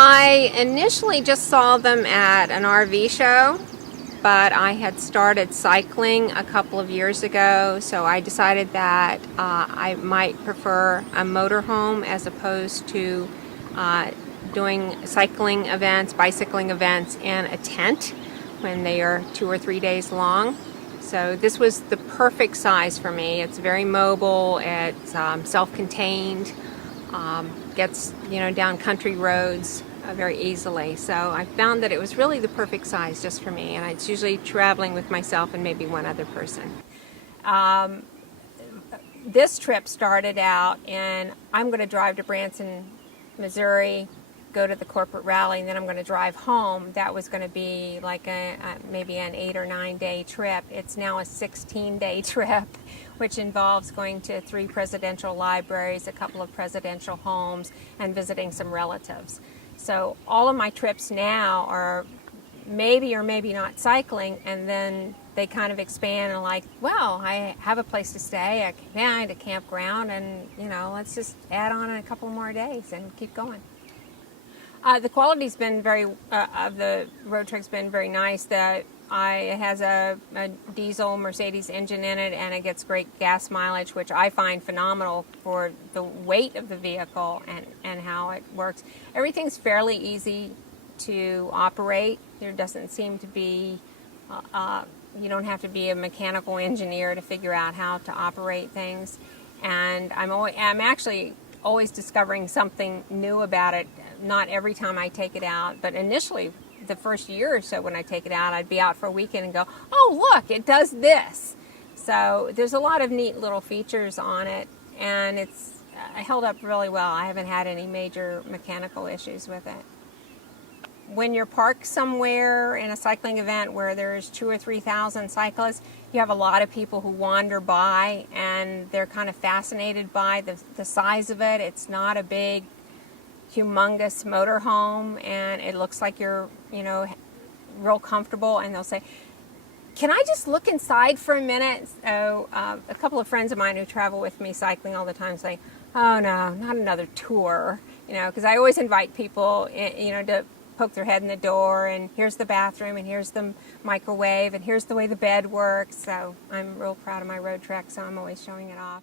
I initially just saw them at an RV show, but I had started cycling a couple of years ago, so I decided that I might prefer a motorhome as opposed to doing cycling events, bicycling events in a tent when they are 2 or 3 days long. So this was the perfect size for me. It's very mobile, it's self-contained, gets down country roads very easily. So I found that it was really the perfect size just for me, and it's usually traveling with myself and maybe one other person. This trip started out in, I'm going to drive to Branson, Missouri, go to the corporate rally, and then I'm going to drive home. That was going to be like maybe an 8 or 9 day trip. It's now a 16-day trip, which involves going to 3 presidential libraries, a couple of presidential homes, and visiting some relatives. So all of my trips now are maybe or maybe not cycling, and then they kind of expand and like, well, I have a place to stay, I can find a campground, and let's just add on a couple more days and keep going. The quality's been of the Roadtrek's been very nice. It has a diesel Mercedes engine in it, and it gets great gas mileage, which I find phenomenal for the weight of the vehicle and how it works. Everything's fairly easy to operate. There doesn't seem to be, you don't have to be a mechanical engineer to figure out how to operate things. And I'm actually always discovering something new about it. Not every time I take it out, but initially, the first year or so when I take it out, I'd be out for a weekend and go, oh, look, it does this. So there's a lot of neat little features on it, and it's held up really well. I haven't had any major mechanical issues with it. When you're parked somewhere in a cycling event where there's 2,000 or 3,000 cyclists, you have a lot of people who wander by, and they're kind of fascinated by the size of it. It's not a big, humongous motorhome, and it looks like you're, real comfortable, and they'll say, can I just look inside for a minute? So a couple of friends of mine who travel with me cycling all the time say, oh no, not another tour, because I always invite people, to poke their head in the door, and here's the bathroom, and here's the microwave, and here's the way the bed works. So I'm real proud of my Roadtrek, so I'm always showing it off.